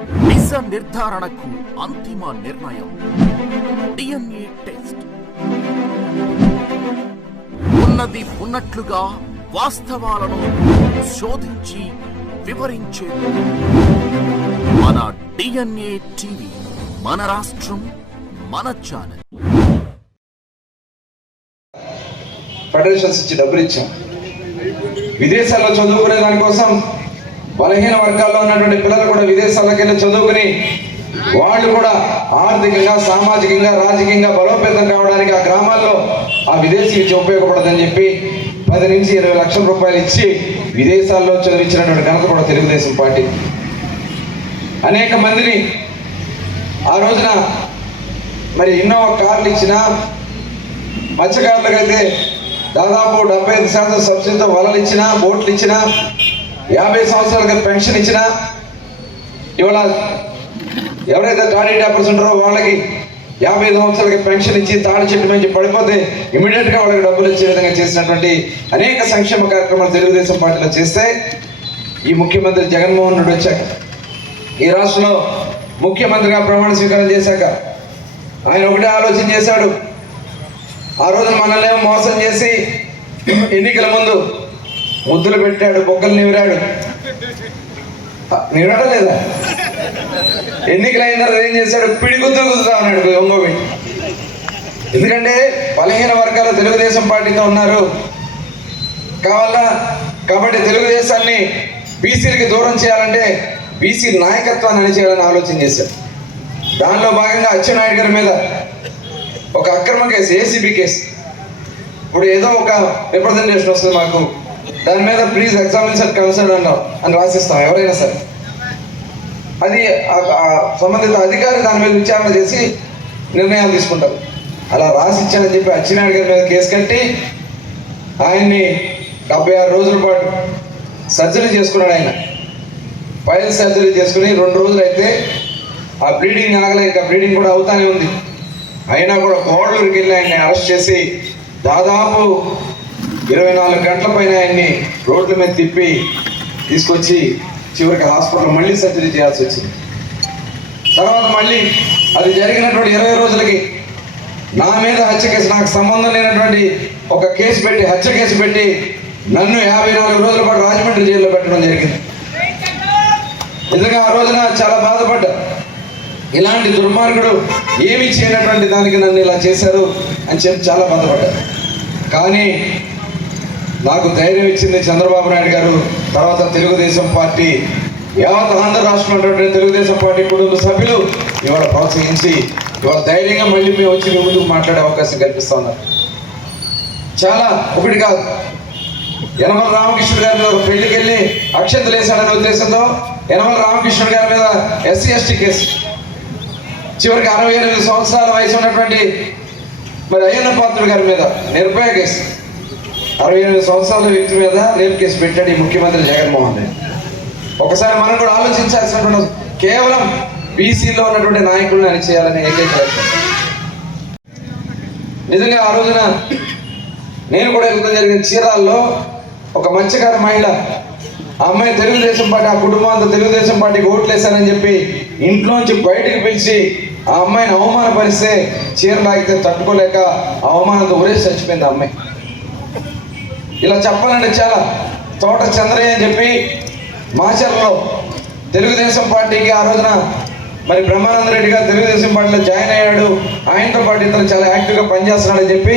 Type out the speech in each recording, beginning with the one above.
నిజ నిర్ధారణకు అంతిమ నిర్ణయం. DNA test. ఉన్నది ఉన్నట్లుగా వాస్తవాలను శోధించి వివరించే మన డిఎన్ఏ టీవీ మన రాష్ట్రం మన ఛానల్. ఫెడరేషన్స్ ఇచ్చి డబ్బులు ఇచ్చాం. విదేశాల్లో చదువుకునే దానికోసం బలహీన వర్గాల్లో ఉన్నటువంటి పిల్లలు కూడా విదేశాలకు వెళ్ళి చదువుకుని వాళ్ళు కూడా ఆర్థికంగా సామాజికంగా రాజకీయంగా బలోపేతం కావడానికి ఆ గ్రామాల్లో ఆ విదేశీ విద్య ఉపయోగపడదని చెప్పి పది నుంచి ఇరవై లక్షల రూపాయలు ఇచ్చి విదేశాల్లో చదివించినటువంటి ఘనత కూడా తెలుగుదేశం పార్టీ. అనేక మందిని ఆ రోజున మరి ఇన్నోవా కార్లు ఇచ్చిన మత్స్యకారులకైతే దాదాపు డెబ్బై ఐదు శాతం సబ్సిడీతో వలలు ఇచ్చినా బోట్లు ఇచ్చినా యాభై సంవత్సరాలకి పెన్షన్ ఇచ్చినా ఇవాళ ఎవరైతే టాడీ టాపర్స్ ఉంటారో వాళ్ళకి యాభై సంవత్సరాలకి పెన్షన్ ఇచ్చి తాడి చెట్టు నుంచి పడిపోతే ఇమీడియట్గా వాళ్ళకి డబ్బులు ఇచ్చే విధంగా చేసినటువంటి అనేక సంక్షేమ కార్యక్రమాలు తెలుగుదేశం పార్టీలో చేస్తే ఈ ముఖ్యమంత్రి జగన్మోహన్ రెడ్డి వచ్చాక ఈ రాష్ట్రంలో ముఖ్యమంత్రిగా ప్రమాణ స్వీకారం చేశాక ఆయన ఒకటే ఆలోచన చేశాడు. ఆ రోజు మనల్ని మోసం చేసి ఎన్నికల ముందు ముద్దులు పెట్టాడు బొగ్గలు నివిరాడు. నివరాడ లేదా? ఎన్నికలు అయిన తర్వాత ఏం చేశాడు? పిడిగుద్దులు కుదుతా అన్నాడు ఒంగోబెట్టి ఎందుకంటే బలహీన వర్గాలు తెలుగుదేశం పార్టీతో ఉన్నారు. కావాలా? కాబట్టి తెలుగుదేశాన్ని బీసీలకి దూరం చేయాలంటే బీసీ నాయకత్వాన్ని అణిచేయాలని ఆలోచన చేశాడు దానిలో భాగంగా అచ్చెన్నాయుడు గారి మీద ఒక అక్రమ కేసు ఏసీబీ కేసు. ఇప్పుడు ఏదో ఒక రిప్రజెంటేషన్ వస్తుంది మాకు. దాని మీద ప్లీజ్ ఎగ్జామిన్స్ అండ్ కన్సర్న్ అన్నాం అని రాసిస్తాం ఎవరైనా సరే. అది ఆ- సంబంధిత అధికారి దాని మీద విచారణ చేసి నిర్ణయాలు తీసుకుంటారు. అలా రాసిచ్చానని చెప్పి అచ్చినాయుడు గారి మీద కేసు కట్టి ఆయన్ని డెబ్బై ఆరు రోజుల పాటు సర్జరీ చేసుకున్నాడు ఆయన. ఫైల్ సర్జరీ చేసుకుని రెండు రోజులు అయితే ఆ బ్లీడింగ్ ఆగలేక ఇంకా బ్లీడింగ్ కూడా అవుతానే ఉంది. అయినా కూడా కోడలూరికి వెళ్ళి ఆయన్ని అరెస్ట్ చేసి దాదాపు ఇరవై నాలుగు గంటల పైన ఆయన్ని రోడ్ల మీద తిప్పి తీసుకొచ్చి చివరికి హాస్పిటల్ మళ్ళీ సర్జరీ చేయాల్సి వచ్చింది. తర్వాత మళ్ళీ అది జరిగినటువంటి ఇరవై రోజులకి నా మీద హత్య కేసు నాకు సంబంధం లేనటువంటి ఒక కేసు పెట్టి హత్య కేసు పెట్టి నన్ను యాభై నాలుగు రోజుల పాటు రాజమండ్రి జైల్లో పెట్టడం జరిగింది. నిజంగా ఆ రోజున చాలా బాధపడ్డా. ఇలాంటి దుర్మార్గుడు ఏమి చేయనటువంటి దానికి నన్ను ఇలా చేశారు అని చెప్పి చాలా బాధపడ్డా. కానీ నాకు ధైర్యం ఇచ్చింది చంద్రబాబు నాయుడు గారు తర్వాత తెలుగుదేశం పార్టీ యావత్ ఆంధ్ర రాష్ట్రం ఉన్నటువంటి తెలుగుదేశం పార్టీ కుటుంబ సభ్యులు ఇవాళ ప్రోత్సహించి ఇవాళ ధైర్యంగా మళ్ళీ మేము వచ్చి మీ ముందుకు మాట్లాడే అవకాశం కల్పిస్తా ఉన్నారు. చాలా ఒకటి కాదు. యనమల రామకృష్ణుడు గారి మీద పెళ్ళికి వెళ్ళి అక్షంతలు వేశాడనే ఉద్దేశంతో యనమల రామకృష్ణుడు గారి మీద ఎస్సీ ఎస్టీ కేసు. చివరికి అరవై ఎనిమిది సంవత్సరాల వయసు ఉన్నటువంటి మరి అయ్యన్న పాత్రుడు గారి మీద నిర్భయ కేసు. అరవై ఎనిమిది సంవత్సరాల వ్యక్తి మీద రేపు కేసు పెట్టాడు ఈ ముఖ్యమంత్రి జగన్మోహన్ రెడ్డి. ఒకసారి మనం కూడా ఆలోచించాల్సినటువంటి కేవలం బీసీలో ఉన్నటువంటి నాయకుల్ని అని చేయాలని ఏకైక నిజంగా ఆ రోజున నేను కూడా వెళ్తాం జరిగిన చీరాల్లో ఒక మత్స్యకార మహిళ ఆ అమ్మాయి తెలుగుదేశం పార్టీ ఆ కుటుంబంతో తెలుగుదేశం పార్టీకి ఓట్లేశానని చెప్పి ఇంట్లోంచి బయటికి పిలిచి ఆ అమ్మాయిని అవమానపరిస్తే చీర లాగితే తట్టుకోలేక అవమానంతో ఉరేసి చచ్చిపోయింది ఆ అమ్మాయి. ఇలా చెప్పాలంటే చాలా తోట చంద్రయ్య అని చెప్పి మాచర్లో తెలుగుదేశం పార్టీకి ఆ రోజున మరి బ్రహ్మానంద రెడ్డి గారు తెలుగుదేశం పార్టీలో జాయిన్ అయ్యాడు. ఆయనతో పాటు ఇతను చాలా యాక్టివ్గా పనిచేస్తున్నాడని చెప్పి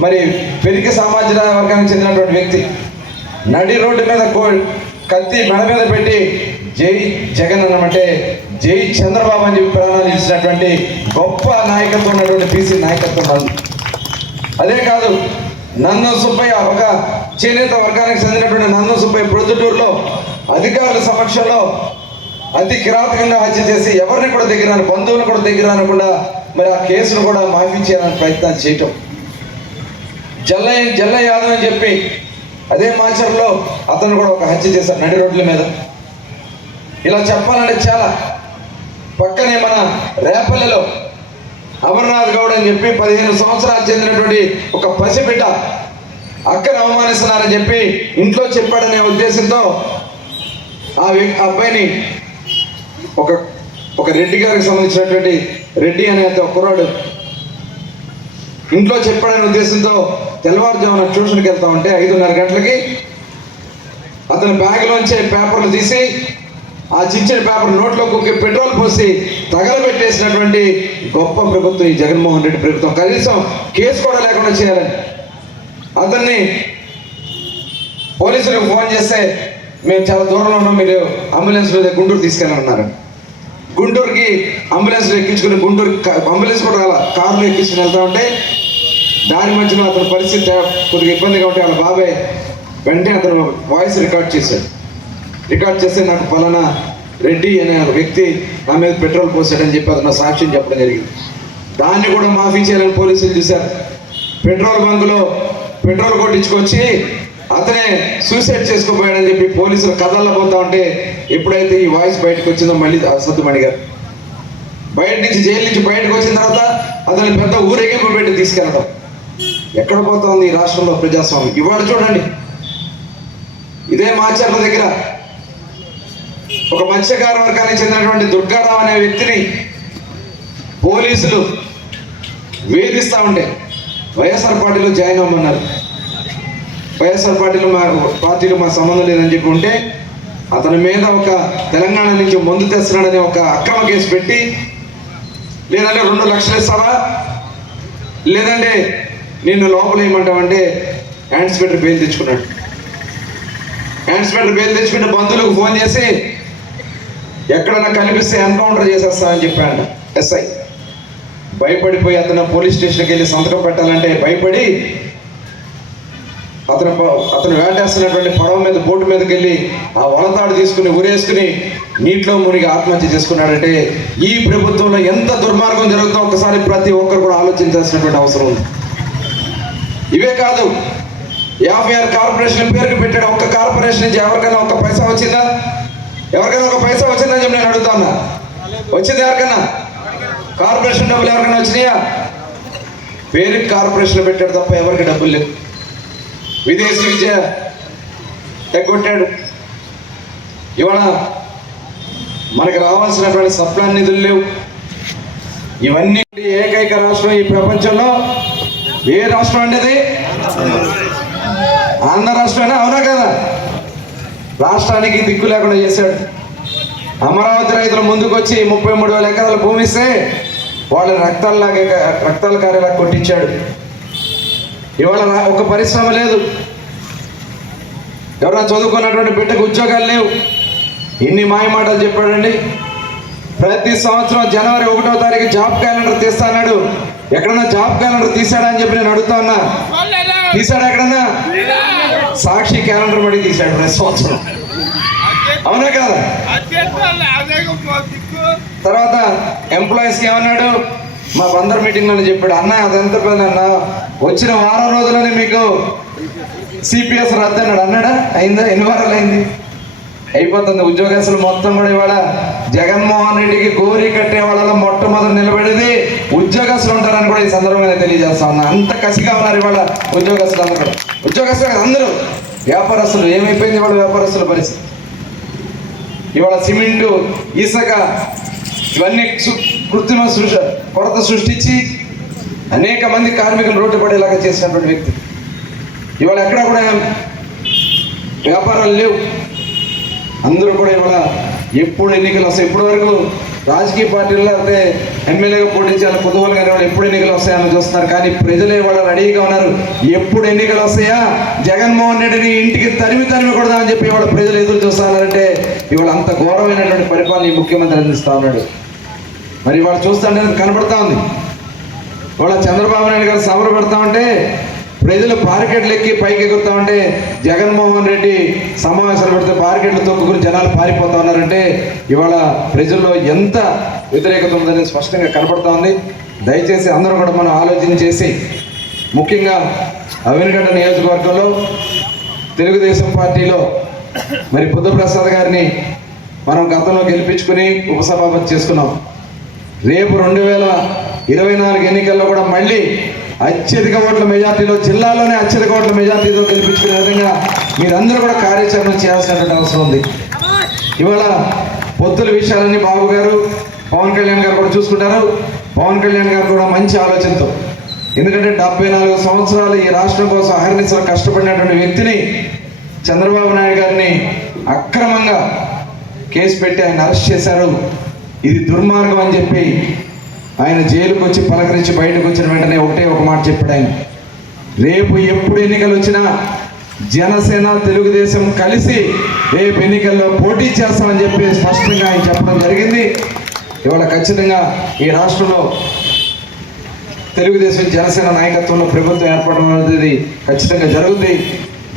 మరి పెరిగి సామాజిక వర్గానికి చెందినటువంటి వ్యక్తి. నడి రోడ్డు మీద కో- కత్తి మెడ మీద పెట్టి జై జగన్ అన్నమంటే జై చంద్రబాబు అని చెప్పి ప్రాణాలు ఇచ్చినటువంటి గొప్ప నాయకత్వం ఉన్నటువంటి బీసీ నాయకత్వం అదే కాదు నందం సుబ్బయ్య ఒక చేనేత వర్గానికి చెందినటువంటి నందం సుబ్బయ్య ప్రొద్దుటూరులో అధికారుల సమక్షంలో అతి కిరాతకంగా హత్య చేసి ఎవరిని కూడా దగ్గర రాని- బంధువులను కూడా దగ్గర అనకుండా మరి ఆ కేసును కూడా మాఫీ చేయాలని ప్రయత్నాలు చేయటం. జల్లయ్య జల్ల యాదవ్ అని చెప్పి అదే మాచర్లో అతను కూడా ఒక హత్య చేశారు నడి రోడ్ల మీద. ఇలా చెప్పాలంటే చాలా. పక్కనే మన రేపల్లెలో అమర్నాథ్ గౌడ్ అని చెప్పి పదిహేను సంవత్సరాలు చెందినటువంటి ఒక పసిబిడ్డ. అక్కను అవమానిస్తున్నారని చెప్పి ఇంట్లో చెప్పాడనే ఉద్దేశంతో ఆ అబ్బాయిని ఒక ఒక రెడ్డి గారికి సంబంధించినటువంటి రెడ్డి అనే ఒక కుర్రాడు ఇంట్లో చెప్పాడనే ఉద్దేశంతో తెల్లవారుజామున ట్యూషన్కి వెళ్తా ఉంటే ఐదున్నర గంటలకి అతని బ్యాగ్లోంచి పేపర్లు తీసి ఆ చిచ్చిన పేపర్ నోట్లో కుక్కి పెట్రోల్ పోసి తగలబెట్టేసినటువంటి గొప్ప ప్రభుత్వం ఈ జగన్మోహన్ రెడ్డి ప్రభుత్వం. కనీసం కేసు కూడా లేకుండా చేయాలని అతన్ని పోలీసులకు ఫోన్ చేస్తే మేము చాలా దూరంలో ఉన్నాం మీరు అంబులెన్స్ మీద గుంటూరు తీసుకెళ్ళమన్నారు గుంటూరుకి అంబులెన్స్ ఎక్కించుకుని గుంటూరు అంబులెన్స్ కూడా రాలా కార్లో ఎక్కించుకుని వెళ్తా ఉంటే దారి మధ్యలో అతని పరిస్థితి కొద్దిగా ఇబ్బందిగా ఉంటే వాళ్ళ బాబాయ్ వెంటనే అతను వాయిస్ రికార్డ్ చేశాడు. రికార్డ్ చేస్తే నాకు ఫలానా రెడ్డి అనే వ్యక్తి నా మీద పెట్రోల్ పోసాడని చెప్పి అతను సాక్ష్యం చెప్పడం జరిగింది. దాన్ని కూడా మాఫీ చేయాలని పోలీసులు చూశారు. పెట్రోల్ బంకులో పెట్రోల్ కొట్టించుకొచ్చి అతనే సూసైడ్ చేసుకోపోయాడని చెప్పి పోలీసులు కథల్లో పోతా ఉంటే ఎప్పుడైతే ఈ వాయిస్ బయటకు వచ్చిందో మళ్ళీ సత్తుమణి గారు. బయట నుంచి జైలు నుంచి బయటకు వచ్చిన తర్వాత అతని పెద్ద ఊరేగింపు పెట్టి తీసుకెళ్ళడం. ఎక్కడ పోతోంది ఈ రాష్ట్రంలో ప్రజాస్వామ్యం? ఇవాడు చూడండి. ఇదే మాచర్ల దగ్గర ఒక మత్స్యకార వర్గానికి చెందినటువంటి దుర్గారావు అనే వ్యక్తిని పోలీసులు వేధిస్తూ ఉండే వైఎస్ఆర్ పార్టీలో జాయిన్ అవ్వమన్నారు. వైఎస్ఆర్ పార్టీలో మా పార్టీలో మా సంబంధం లేదని చెప్పి ఉంటే అతని మీద ఒక తెలంగాణ నుంచి మందు తెస్తున్నాడని ఒక అక్రమ కేసు పెట్టి లేదంటే రెండు లక్షలు ఇస్తావా? లేదంటే నిన్ను లోపల ఏమంటావంటే హ్యాండ్స్ పెట్టి బెయిల్ తెచ్చుకున్నాడు. హ్యాండ్స్ పెట్టి బెయిల్ తెచ్చుకుంటే బంధువులకు ఫోన్ చేసి ఎక్కడన్నా కనిపిస్తే ఎన్కౌంటర్ చేసేస్తా అని చెప్పాడు. ఎస్ఐ. భయపడిపోయి అతను పోలీస్ స్టేషన్కి వెళ్ళి సంతకం పెట్టాలంటే భయపడి అతను ప- అతను వేటేస్తున్నటువంటి పడవ మీద బోటు మీదకి వెళ్ళి ఆ వలతాడు తీసుకుని ఊరేసుకుని నీటిలో మునిగి ఆత్మహత్య చేసుకున్నాడంటే ఈ ప్రభుత్వంలో ఎంత దుర్మార్గం జరుగుతుందో ఒకసారి ప్రతి ఒక్కరు కూడా ఆలోచించాల్సినటువంటి అవసరం ఉంది. ఇవే కాదు. యాభై ఆరు కార్పొరేషన్ పేరుకి పెట్టాడు. ఒక్క కార్పొరేషన్ నుంచి ఎవరికైనా ఒక్క పైసా వచ్చిందా? ఎవరికైనా ఒక పైసా వచ్చిందని చెప్పి నేను అడుగుతాను? వచ్చింది ఎవరికైనా? కార్పొరేషన్ డబ్బులు ఎవరికైనా వచ్చినాయా? పేరుకి కార్పొరేషన్ పెట్టాడు తప్ప ఎవరికి డబ్బులు లేవు. విదేశీ విద్య ఎగ్గొట్టాడు ఇవాళ మనకి రావాల్సినటువంటి సప్లాన్ నిధులు లేవు. ఇవన్నీ ఏకైక రాష్ట్రం ఈ ప్రపంచంలో. ఏ రాష్ట్రం అనేది? ఆంధ్ర రాష్ట్రమేనా అవునా కదా? రాష్ట్రానికి దిక్కు లేకుండా చేశాడు. అమరావతి రైతులు ముందుకొచ్చి ముప్పై మూడు వేల ఎకరాల భూమి ఇస్తే వాళ్ళ రక్తాల్లాగే రక్తాల కార్యలా కొట్టించాడు. ఇవాళ ఒక పరిశ్రమ లేదు. ఎవరైనా చదువుకున్నటువంటి బిడ్డకు ఉద్యోగాలు లేవు. ఇన్ని మాయ మాటలు చెప్పాడండి. ప్రతి సంవత్సరం జనవరి ఒకటో తారీఖు జాబ్ క్యాలెండర్ తీస్తాడు ఎక్కడన్నా జాబ్ క్యాలెండర్ తీసాడా అని చెప్పి నేను అడుగుతా ఉన్నా. తీసాడా ఎక్కడన్నా? సాక్షి క్యాలెండర్ పడి తీశాడు ప్రతి సంవత్సరం. అవునా కదా? తర్వాత ఎంప్లాయీస్ ఏమన్నాడు? మా బందర్ మీటింగ్లో చెప్పాడు అన్న అదెంత పని అన్న? వచ్చిన వారం రోజుల్లోనే మీకు సిపిఎస్ రద్దు అన్నాడు. అన్నాడా? అయిందా? ఎన్ని వారాలు అయింది? అయిపోతుంది. ఉద్యోగస్తులు మొత్తం కూడా ఇవాళ జగన్మోహన్ రెడ్డికి గోరి కట్టే వాళ్ళలో మొట్టమొదటి నిలబడేది ఉద్యోగస్తులు ఉంటారని కూడా ఈ సందర్భంగా తెలియజేస్తా ఉన్నా. అంత కసిగా ఉన్నారు ఇవాళ ఉద్యోగస్తులు అందరూ. ఉద్యోగస్తులు అందరూ. వ్యాపారస్తులు. ఏమైపోయింది ఇవాళ వ్యాపారస్తుల పరిస్థితి? ఇవాళ సిమెంటు ఇసుక ఇవన్నీ కృత్రిమ సృష్టి కొరత సృష్టించి అనేక మంది కార్మికులు రోడ్డు పడేలాగా చేసినటువంటి వ్యక్తి. ఇవాళ ఎక్కడ కూడా వ్యాపారాలు లేవు. అందరూ కూడా ఇవాళ ఎప్పుడు ఎన్నికలు వస్తాయి? ఇప్పటి వరకు రాజకీయ పార్టీల్లో అయితే ఎమ్మెల్యేగా పోటీ చేయాలి పొదువులు కానీ వాళ్ళు ఎప్పుడు ఎన్నికలు వస్తాయని చూస్తున్నారు. కానీ ప్రజలే వాళ్ళు రెడీగా ఉన్నారు. ఎప్పుడు ఎన్నికలు వస్తాయా? జగన్మోహన్ రెడ్డిని ఇంటికి తరిమి తరిమి కొడదామని చెప్పి ఇవాళ ప్రజలు ఎదురు చూస్తున్నారంటే ఇవాళ అంత ఘోరమైనటువంటి పరిపాలన ముఖ్యమంత్రి అందిస్తా ఉన్నాడు. మరి ఇవాళ చూస్తుంటే కనబడతా ఉంది. ఇవాళ చంద్రబాబు నాయుడు గారు సభలు పెడతా ఉంటే ప్రజలు బారికెట్లు ఎక్కి పైకెక్కుతా ఉంటే జగన్మోహన్ రెడ్డి సమావేశాలు పెడితే బారికెట్లు తొక్కుకుని జనాలు పారిపోతా ఉన్నారంటే ఇవాళ ప్రజల్లో ఎంత వ్యతిరేకత ఉందనేది స్పష్టంగా కనపడతా ఉంది. దయచేసి అందరూ కూడా మనం ఆలోచన చేసి ముఖ్యంగా అవినగడ్డ నియోజకవర్గంలో తెలుగుదేశం పార్టీలో మరి బుద్ధప్రసాద్ గారిని మనం గతంలో గెలిపించుకుని ఉపసభాపతి చేసుకున్నాం. రేపు రెండు వేల ఇరవై నాలుగు ఎన్నికల్లో కూడా మళ్ళీ అత్యధిక ఓట్ల మెజార్టీలో జిల్లాలోనే అత్యధిక ఓట్ల మెజార్టీతో గెలిపించుకునే విధంగా మీరందరూ కూడా కార్యాచరణ చేయాల్సినటువంటి అవసరం ఉంది. ఇవాళ పొత్తుల విషయాలన్నీ బాబు గారు పవన్ కళ్యాణ్ గారు కూడా చూసుకుంటారు. పవన్ కళ్యాణ్ గారు కూడా మంచి ఆలోచనతో. ఎందుకంటే డెబ్బై నాలుగు సంవత్సరాలు ఈ రాష్ట్రం కోసం అహర్నిశలు కష్టపడినటువంటి వ్యక్తిని చంద్రబాబు నాయుడు గారిని అక్రమంగా కేసు పెట్టి ఆయన అరెస్ట్ చేశారు. ఇది దుర్మార్గం అని చెప్పి ఆయన జైలుకు వచ్చి పలకరించి బయటకు వచ్చిన వెంటనే ఒకటే ఒక మాట చెప్పాడు ఆయన. రేపు ఎప్పుడు ఎన్నికలు వచ్చినా జనసేన తెలుగుదేశం కలిసి రేపు ఎన్నికల్లో పోటీ చేస్తామని చెప్పి స్పష్టంగా ఆయన చెప్పడం జరిగింది. ఇవాళ ఖచ్చితంగా ఈ రాష్ట్రంలో తెలుగుదేశం జనసేన నాయకత్వంలో ప్రభుత్వం ఏర్పడడం అనేది ఖచ్చితంగా జరుగుతుంది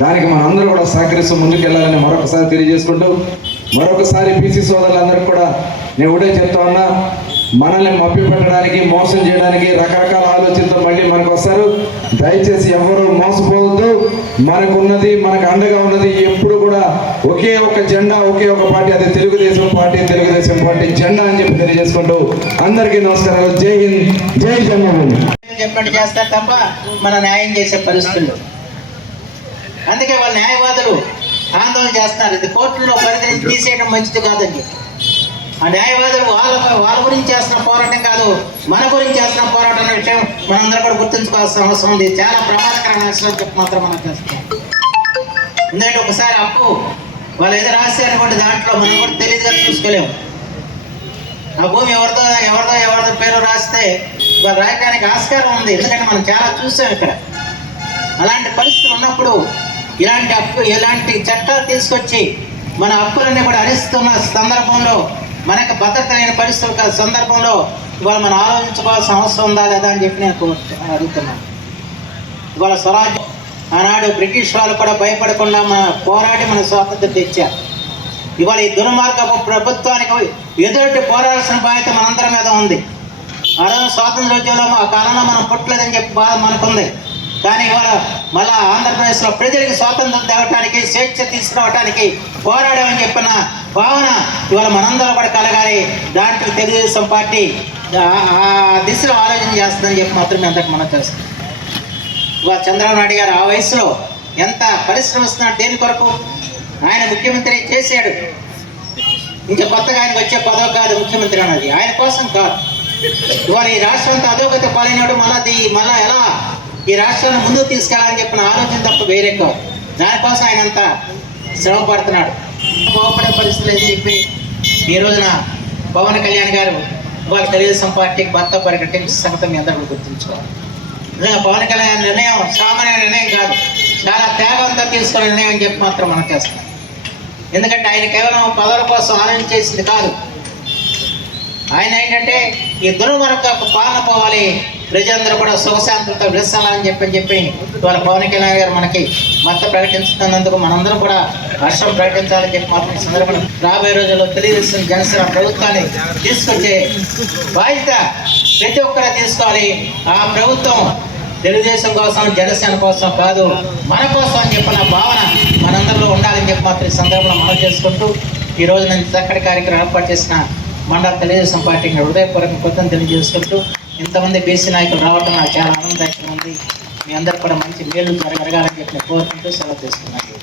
దానికి మన అందరూ కూడా సహకరిస్తూ ముందుకెళ్ళాలని మరొకసారి తెలియజేసుకుంటూ మరొకసారి బీసీ సోదరులందరికీ కూడా నేను ఒకటే చెప్తా ఉన్నా మనల్ని మభ్యపెట్టడానికి మోసం చేయడానికి రకరకాల ఆలోచనతో మళ్ళీ మనకు వస్తారు. దయచేసి ఎవరు మోసపోవద్దు. మనకున్నది మనకు అండగా ఉన్నది ఎప్పుడు కూడా ఒకే ఒక జెండా ఒకే ఒక పార్టీ అది తెలుగుదేశం పార్టీ తెలుగుదేశం పార్టీ జెండా అని చెప్పి తెలియజేసుకుంటూ అందరికీ నమస్కారాలు. జై హింద్ జై జన్మభూమి. చెప్పినట్టు చేస్తారు తప్ప మన న్యాయం చేసే పరిస్థితులు. అందుకే వాళ్ళ న్యాయవాదులు ఆందోళన చేస్తున్నారు. ఇది కోర్టులో పరిధిని తీసేయడం మంచిది కాదని చెప్పి. ఆ న్యాయవాదులు వాళ్ళ వాళ్ళ గురించి చేస్తున్న పోరాటం కాదు మన గురించి చేస్తున్న పోరాటం అనే విషయం మనందరం కూడా గుర్తుంచుకోవాల్సిన అవసరం ఉంది. చాలా ప్రమాదకరమైన విషయం చెప్పి మాత్రం మనం చేస్తాం ఎందుకంటే ఒకసారి అప్పు వాళ్ళు ఏదో రాశారనుకోండి దాంట్లో మనం కూడా తెలియదుగా చూసుకోలేము. ఆ భూమి ఎవరిదో ఎవరిదో ఎవరిదో పేరు రాస్తే వాళ్ళు రాయడానికి ఆస్కారం ఉంది. ఎందుకంటే మనం చాలా చూసాం ఇక్కడ. అలాంటి పరిస్థితి ఉన్నప్పుడు ఇలాంటి అప్పు ఇలాంటి చట్టాలు తీసుకొచ్చి మన హక్కులన్నీ కూడా హరిస్తున్న సందర్భంలో మనకు భద్రత లేని పరిస్థితుల సందర్భంలో ఇవాళ మనం ఆలోచించుకోవాల్సిన అవసరం ఉందా లేదా అని చెప్పి నేను అడుగుతున్నాను ఇవాళ స్వరాజ్యం ఆనాడు బ్రిటిష్ వాళ్ళు కూడా భయపడకుండా మన పోరాడి మన స్వాతంత్రం తెచ్చారు. ఇవాళ ఈ దుర్మార్గపు ప్రభుత్వానికి ఎదుటి పోరాడాల్సిన బాధ్యత మనందరి మీద ఉంది. ఆ రోజు స్వాతంత్రోద్యమంలో ఆ కాలంలో మనం పుట్టలేదని చెప్పి బాధ మనకుంది. కానీ ఇవాళ మళ్ళా ఆంధ్రప్రదేశ్లో ప్రజలకు స్వాతంత్రం తేవటానికి స్వేచ్ఛ తీసుకురావటానికి పోరాడామని చెప్పిన భావన ఇవాళ మనందరం కూడా కలగాలి. దాంట్లో తెలుగుదేశం పార్టీ ఆ- దిశలో ఆలోచన చేస్తుందని చెప్పి మాత్రమే అందరికి మనం చేస్తాం ఇవాళ చంద్రబాబు నాయుడు గారు ఆ వయసులో ఎంత పరిశ్రమిస్తున్నాడు దేని కొరకు? ఆయన ముఖ్యమంత్రి చేశాడు. ఇంకా కొత్తగా ఆయనకు వచ్చే పదవి కాదు ముఖ్యమంత్రి అన్నది. ఆయన కోసం కాదు. ఇవాళ ఈ రాష్ట్రం అంతా అధోగత పాలైనప్పుడు మళ్ళా దీ- మళ్ళా ఎలా ఈ రాష్ట్రాన్ని ముందుకు తీసుకెళ్ళాలని చెప్పిన ఆలోచన తప్ప వేరే కాదు. దానికోసం ఆయన అంత శ్రమ పడుతున్నాడు. బాగుపడే పరిస్థితులు అని చెప్పి ఈ రోజున పవన్ కళ్యాణ్ గారు వాళ్ళ తెలుగుదేశం పార్టీకి భర్త ప్రకటించిన సంగతి మీ అందరూ గుర్తుంచుకోవాలి. నిజంగా పవన్ కళ్యాణ్ నిర్ణయం సామాన్య నిర్ణయం కాదు. చాలా త్యాగంతో తీసుకున్న నిర్ణయం అని చెప్పి మాత్రం మనం చేస్తాం ఎందుకంటే ఆయన కేవలం పదవుల కోసం ఆలోచన చేసింది కాదు. ఆయన ఏంటంటే ఈ దుర్మార్గపు పాలన పోవాలి. ప్రజలందరూ కూడా సుఖశాంతులతో విలసాలని చెప్పని చెప్పి ఇవాళ పవన్ కళ్యాణ్ గారు మనకి మత ప్రకటించుకున్నందుకు మనందరం కూడా హర్షం ప్రకటించాలని చెప్పి మాత్రం సందర్భం రాబోయే రోజుల్లో తెలుగుదేశం జనసేన ప్రభుత్వాన్ని తీసుకొచ్చే బాధ్యత ప్రతి ఒక్కరు తీసుకోవాలి. ఆ ప్రభుత్వం తెలుగుదేశం కోసం జనసేన కోసం కాదు మన కోసం అని చెప్పిన భావన మనందరిలో ఉండాలని చెప్పి మాత్రం ఈ సందర్భంలో మనం చేసుకుంటూ ఈ రోజు నేను చక్కటి కార్యక్రమం ఏర్పాటు చేసిన మండల తెలుగుదేశం పార్టీకి హృదయపూర్వక కొత్త తెలియజేసుకుంటూ ఇంతమంది బీసీ నాయకులు రావడం నాకు చాలా ఆనందదాయకంగా ఉంది. మీ అందరు కూడా మంచి మేలు జరగాలని చెప్పి కోరుకుంటూ సెలవు తీసుకున్నాను.